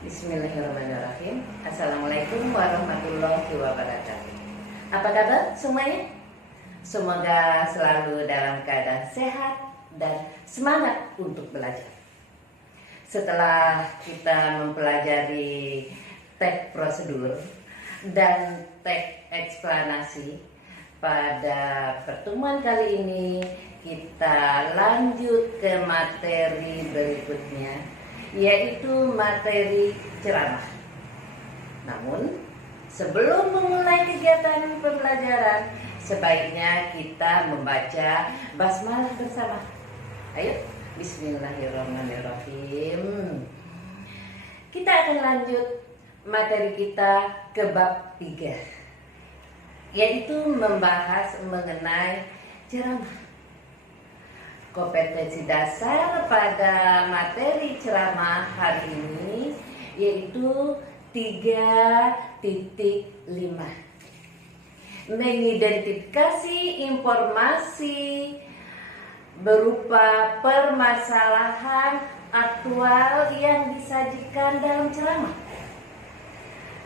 Bismillahirrahmanirrahim. Assalamualaikum warahmatullahi wabarakatuh. Apa kabar semuanya? Semoga selalu dalam keadaan sehat dan semangat untuk belajar. Setelah kita mempelajari teks prosedur dan teks eksplanasi, pada pertemuan kali ini kita lanjut ke materi berikutnya, yaitu materi ceramah. Namun, sebelum memulai kegiatan pembelajaran, sebaiknya kita membaca basmalah bersama. Ayo, bismillahirrahmanirrahim. Kita akan lanjut materi kita ke bab 3, yaitu membahas mengenai ceramah. Kompetensi dasar pada materi ceramah hari ini yaitu 3.5. Mengidentifikasi informasi berupa permasalahan aktual yang disajikan dalam ceramah.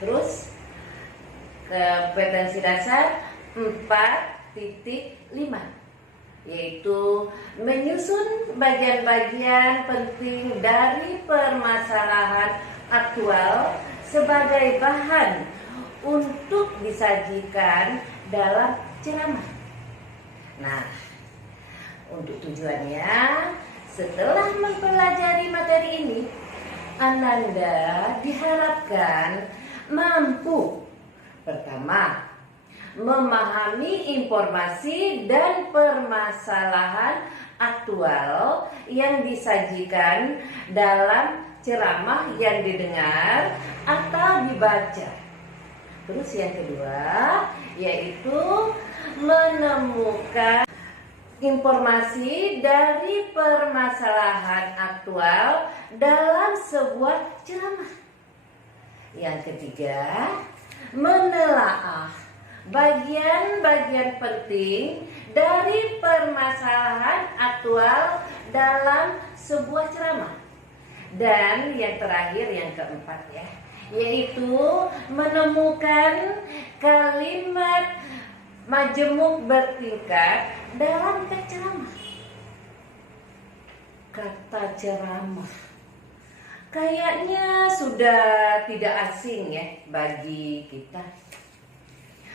Terus kompetensi dasar 4.5, yaitu menyusun bagian-bagian penting dari permasalahan aktual sebagai bahan untuk disajikan dalam ceramah. Nah, untuk tujuannya, setelah mempelajari materi ini, Ananda diharapkan mampu, pertama, memahami informasi dan permasalahan aktual yang disajikan dalam ceramah yang didengar atau dibaca. Terus yang kedua, yaitu menemukan informasi dari permasalahan aktual dalam sebuah ceramah. Yang ketiga, menelaah bagian-bagian penting dari permasalahan aktual dalam sebuah ceramah. Dan yang terakhir, yang keempat ya, yaitu menemukan kalimat majemuk bertingkat dalam ceramah. Kata ceramah kayaknya sudah tidak asing ya bagi kita.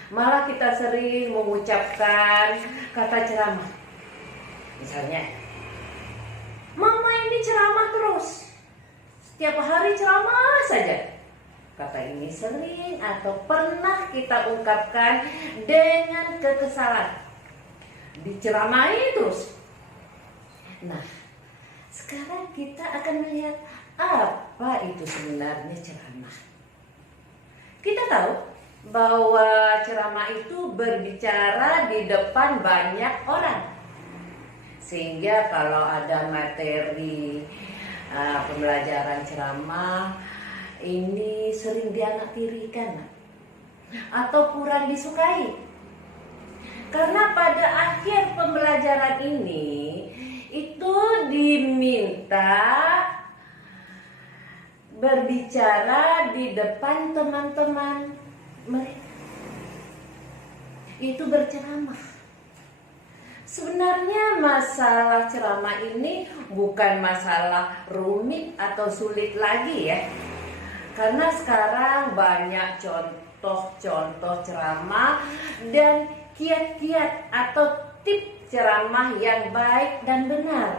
Malah kita sering mengucapkan kata ceramah. Misalnya, Mama ini ceramah terus, setiap hari ceramah saja. Kata ini sering atau pernah kita ungkapkan dengan kekesalan. Diceramahi terus. Nah, sekarang kita akan melihat apa itu sebenarnya ceramah. Kita tahu bahwa ceramah itu berbicara di depan banyak orang, sehingga kalau ada materi pembelajaran ceramah ini sering dianaktirikan atau kurang disukai, karena pada akhir pembelajaran ini itu diminta berbicara di depan teman-teman mereka, itu berceramah. Sebenarnya masalah ceramah ini bukan masalah rumit atau sulit lagi ya, karena sekarang banyak contoh-contoh ceramah dan kiat-kiat atau tips ceramah yang baik dan benar.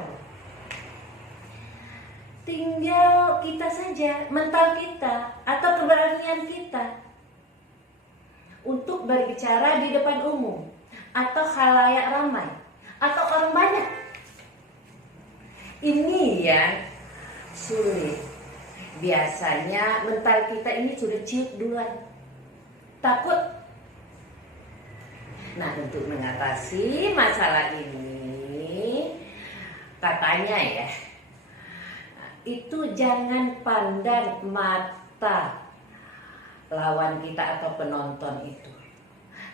Tinggal kita saja, mental kita atau keberanian kita untuk berbicara di depan umum atau khalayak ramai atau orang banyak. Ini yang sulit. Biasanya mental kita ini sudah ciut duluan, takut. Nah, untuk mengatasi masalah ini, katanya ya, itu jangan pandang mata lawan kita atau penonton itu,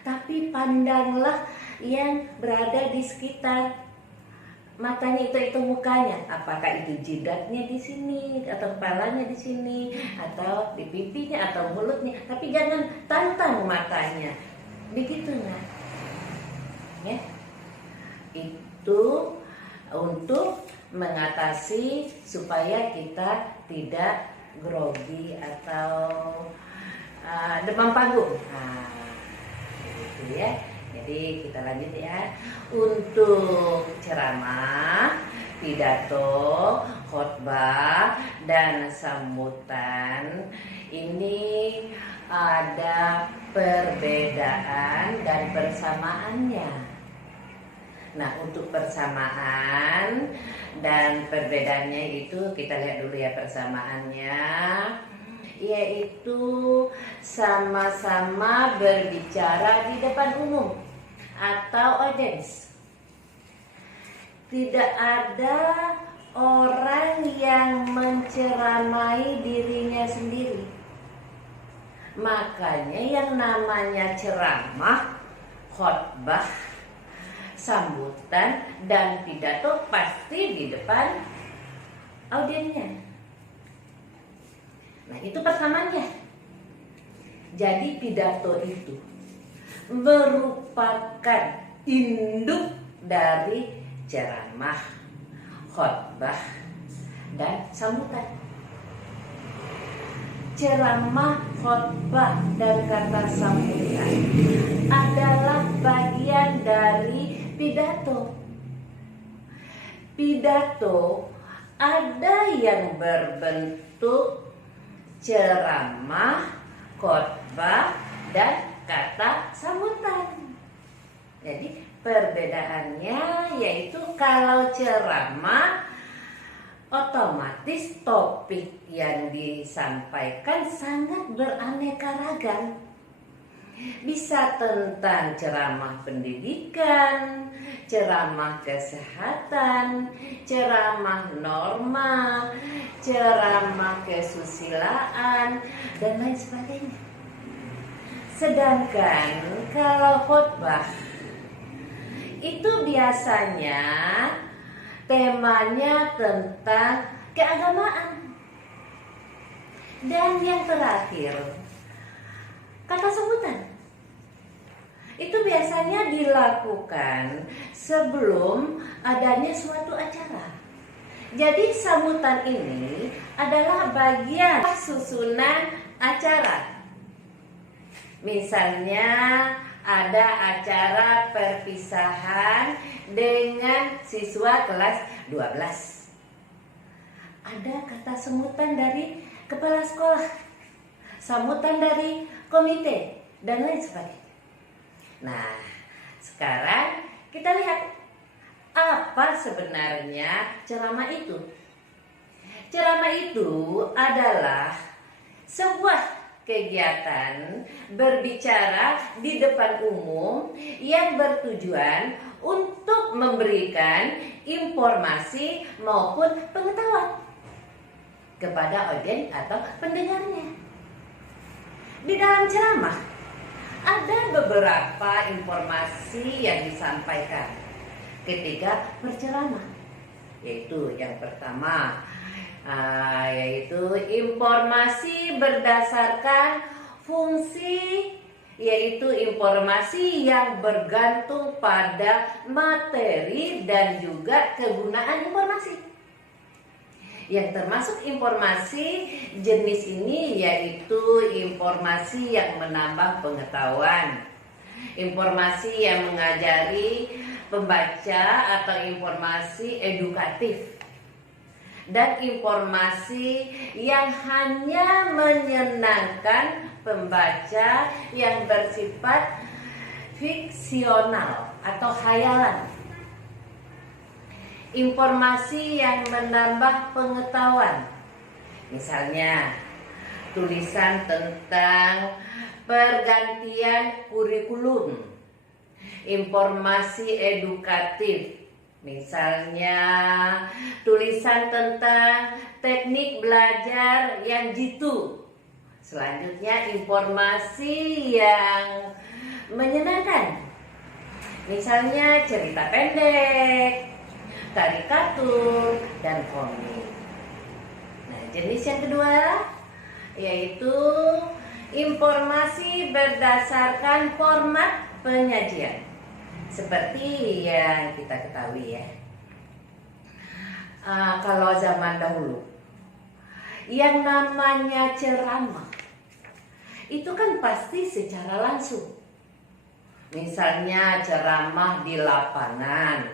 tapi pandanglah yang berada di sekitar matanya itu mukanya, apakah itu jidatnya di sini atau kepalanya di sini atau di pipinya atau mulutnya, tapi jangan tantang matanya, begitu nah, ya. Itu untuk mengatasi supaya kita tidak grogi atau demam panggung. Nah, gitu ya. Jadi kita lanjut ya. Untuk ceramah, pidato, khotbah, dan sambutan ini ada perbedaan dan persamaannya. Nah, untuk persamaan dan perbedaannya itu kita lihat dulu ya persamaannya, yaitu sama-sama berbicara di depan umum atau audiens. Tidak ada orang yang menceramai dirinya sendiri. Makanya yang namanya ceramah, khotbah, sambutan, dan pidato pasti di depan audiensnya. Nah, itu persamaannya. Jadi pidato itu merupakan induk dari ceramah, khotbah, dan sambutan. Ceramah, khotbah, dan kata sambutan adalah bagian dari pidato. Pidato ada yang berbentuk ceramah, khotbah, dan kata sambutan. Jadi perbedaannya yaitu kalau ceramah otomatis topik yang disampaikan sangat beraneka ragam. Bisa tentang ceramah pendidikan, ceramah kesehatan, ceramah norma, ceramah kesusilaan, dan lain sebagainya. Sedangkan kalau khotbah itu biasanya temanya tentang keagamaan. Dan yang terakhir, kata sambutan. Itu biasanya dilakukan sebelum adanya suatu acara. Jadi sambutan ini adalah bagian susunan acara. Misalnya ada acara perpisahan dengan siswa kelas 12. Ada kata sambutan dari kepala sekolah, sambutan dari komite, dan lain sebagainya. Nah, sekarang kita lihat apa sebenarnya ceramah itu. Ceramah itu adalah sebuah kegiatan berbicara di depan umum yang bertujuan untuk memberikan informasi maupun pengetahuan kepada audiens atau pendengarnya. Di dalam ceramah ada beberapa informasi yang disampaikan ketika berceramah, yaitu yang pertama yaitu informasi berdasarkan fungsi, yaitu informasi yang bergantung pada materi dan juga kegunaan informasi. Yang termasuk informasi jenis ini yaitu informasi yang menambah pengetahuan, informasi yang mengajari pembaca atau informasi edukatif, dan informasi yang hanya menyenangkan pembaca yang bersifat fiksional atau khayalan. Informasi yang menambah pengetahuan, misalnya tulisan tentang pergantian kurikulum, informasi edukatif, misalnya tulisan tentang teknik belajar yang jitu. Selanjutnya informasi yang menyenangkan, misalnya cerita pendek, karikatur, dan komik. Nah, jenis yang kedua yaitu informasi berdasarkan format penyajian. Seperti yang kita ketahui ya, kalau zaman dahulu yang namanya ceramah itu kan pasti secara langsung. Misalnya ceramah di lapangan,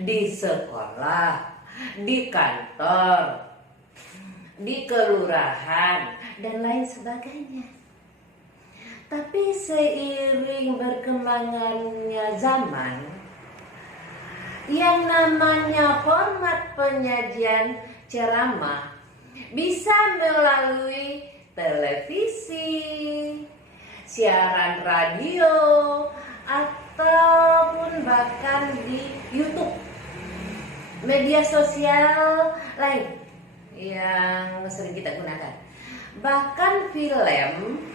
di sekolah, di kantor, di kelurahan, dan lain sebagainya. Tapi seiring berkembangannya zaman, yang namanya format penyajian ceramah bisa melalui televisi, siaran radio, ataupun bahkan di YouTube, media sosial lain yang sering kita gunakan. Bahkan film,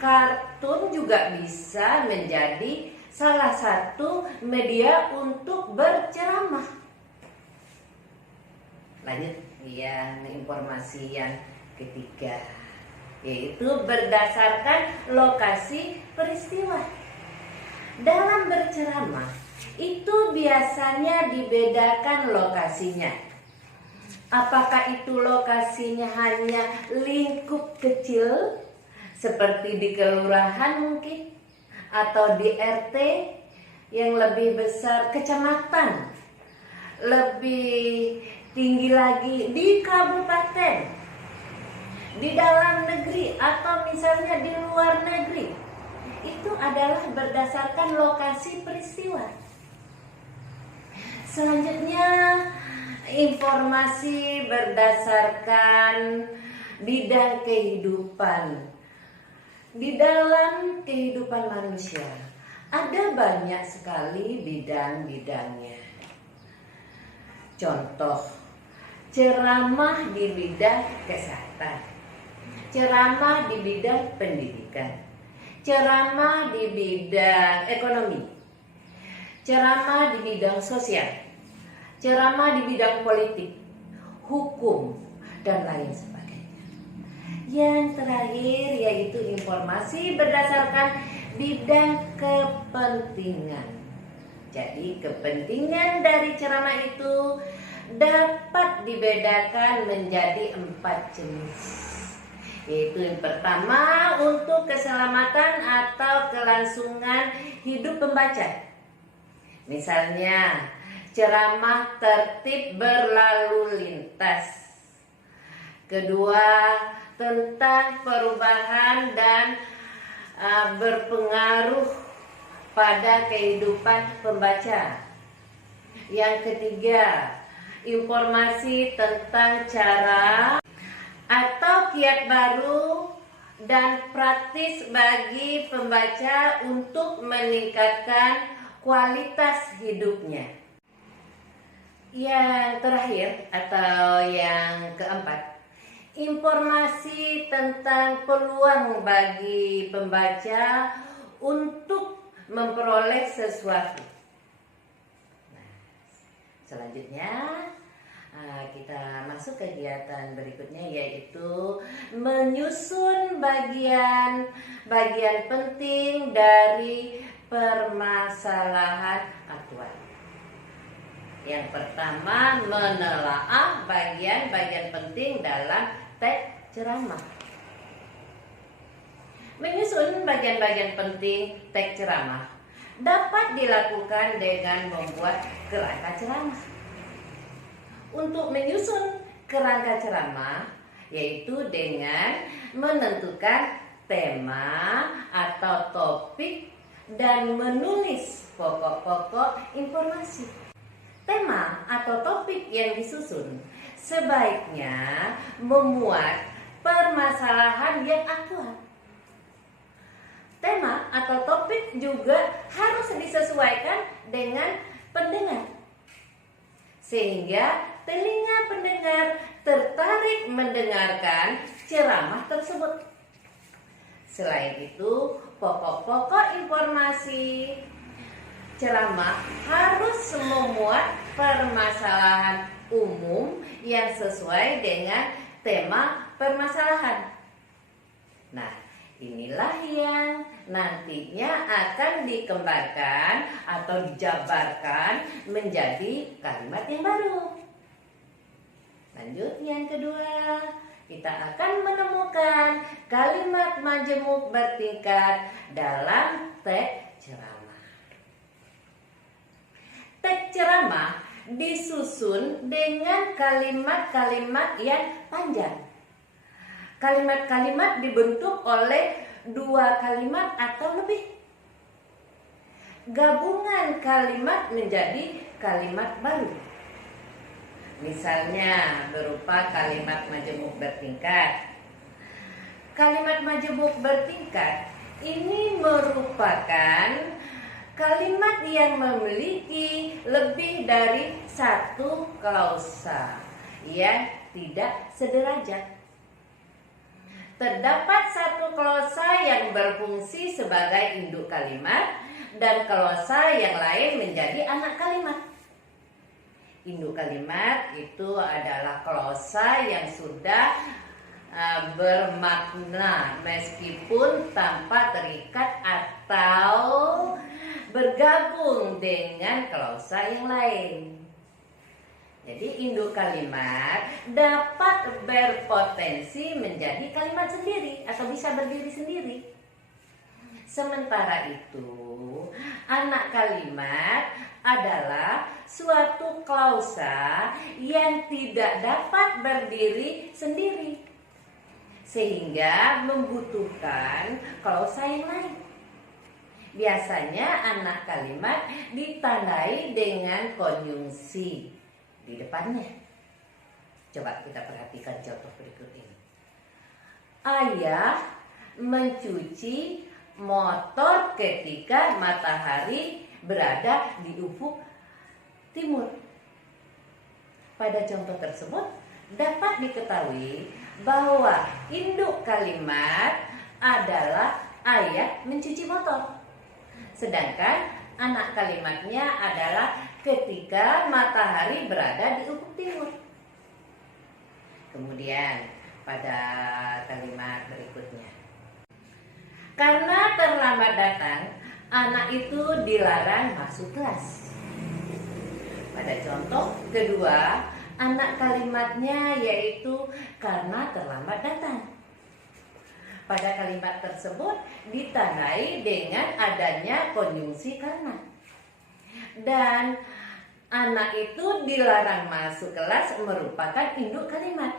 kartun juga bisa menjadi salah satu media untuk berceramah. Lanjut yang informasi yang ketiga, yaitu berdasarkan lokasi peristiwa. Dalam berceramah itu biasanya dibedakan lokasinya. Apakah itu lokasinya hanya lingkup kecil seperti di kelurahan mungkin, atau di RT yang lebih besar, kecamatan, lebih tinggi lagi di kabupaten, di dalam negeri, atau misalnya di luar negeri. Itu adalah berdasarkan lokasi peristiwa. Selanjutnya informasi berdasarkan bidang kehidupan. Di dalam kehidupan manusia ada banyak sekali bidang-bidangnya. Contoh, ceramah di bidang kesehatan, ceramah di bidang pendidikan, ceramah di bidang ekonomi, ceramah di bidang sosial, ceramah di bidang politik, hukum, dan lain sebagainya. Yang terakhir yaitu informasi berdasarkan bidang kepentingan. Jadi kepentingan dari ceramah itu dapat dibedakan menjadi 4 jenis. Yaitu yang pertama, untuk keselamatan atau kelangsungan hidup pembaca. Misalnya ceramah tertib berlalu lintas. Kedua, tentang perubahan dan berpengaruh pada kehidupan pembaca. Yang ketiga, informasi tentang cara atau kiat baru dan praktis bagi pembaca untuk meningkatkan kualitas hidupnya. Yang terakhir atau yang keempat, informasi tentang peluang bagi pembaca untuk memperoleh sesuatu. Nah, selanjutnya kita masuk kegiatan berikutnya, yaitu menyusun bagian penting dari permasalahan aktual. Yang pertama, menelaah bagian-bagian penting dalam teks ceramah. Menyusun bagian-bagian penting teks ceramah dapat dilakukan dengan membuat kerangka ceramah. Untuk menyusun kerangka ceramah, yaitu dengan menentukan tema atau topik dan menulis pokok-pokok informasi. Tema atau topik yang disusun sebaiknya memuat permasalahan yang aktual. Tema atau topik juga harus disesuaikan dengan pendengar, sehingga telinga pendengar tertarik mendengarkan ceramah tersebut. Selain itu, pokok-pokok informasi ceramah harus memuat permasalahan umum yang sesuai dengan tema permasalahan. Nah, inilah yang nantinya akan dikembangkan atau dijabarkan menjadi kalimat yang baru. Lanjut yang kedua, kita akan menemukan kalimat majemuk bertingkat dalam teks ceramah. Teks ceramah disusun dengan kalimat-kalimat yang panjang. Kalimat-kalimat dibentuk oleh 2 kalimat atau lebih. Gabungan kalimat menjadi kalimat baru. Misalnya berupa kalimat majemuk bertingkat. Kalimat majemuk bertingkat ini merupakan kalimat yang memiliki lebih dari 1 klausa yang tidak sederajat. Terdapat 1 klausa yang berfungsi sebagai induk kalimat dan klausa yang lain menjadi anak kalimat. Induk kalimat itu adalah klausa yang sudah bermakna meskipun tanpa terikat atau bergabung dengan klausa yang lain. Jadi induk kalimat dapat berpotensi menjadi kalimat sendiri atau bisa berdiri sendiri. Sementara itu, anak kalimat adalah suatu klausa yang tidak dapat berdiri sendiri, sehingga membutuhkan klausa yang lain. Biasanya anak kalimat ditandai dengan konjungsi di depannya. Coba kita perhatikan contoh berikut ini. Ayah mencuci motor ketika matahari berada di ufuk timur. Pada contoh tersebut dapat diketahui bahwa induk kalimat adalah ayah mencuci motor. Sedangkan anak kalimatnya adalah ketika matahari berada di ufuk timur. Kemudian pada kalimat berikutnya, karena terlambat datang, anak itu dilarang masuk kelas. Pada contoh kedua, anak kalimatnya yaitu karena terlambat datang. Pada kalimat tersebut ditandai dengan adanya konjungsi karena. Dan anak itu dilarang masuk kelas merupakan induk kalimat.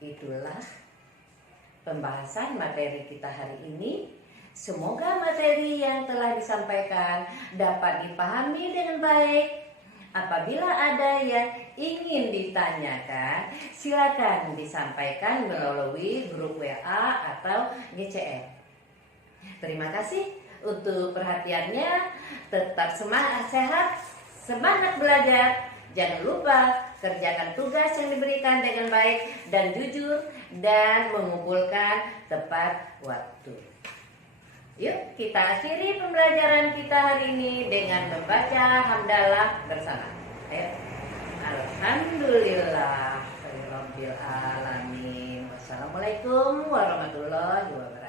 Itulah pembahasan materi kita hari ini. Semoga materi yang telah disampaikan dapat dipahami dengan baik. Apabila ada yang ingin ditanyakan, silakan disampaikan melalui grup WA atau GCM. Terima kasih untuk perhatiannya. Tetap sehat, semangat belajar. Jangan lupa kerjakan tugas yang diberikan dengan baik dan jujur dan mengumpulkan tepat waktu. Yuk kita akhiri pembelajaran kita hari ini dengan membaca hamdalah bersama. Ayo. Alhamdulillah rabbil alamin. Wassalamualaikum warahmatullahi wabarakatuh.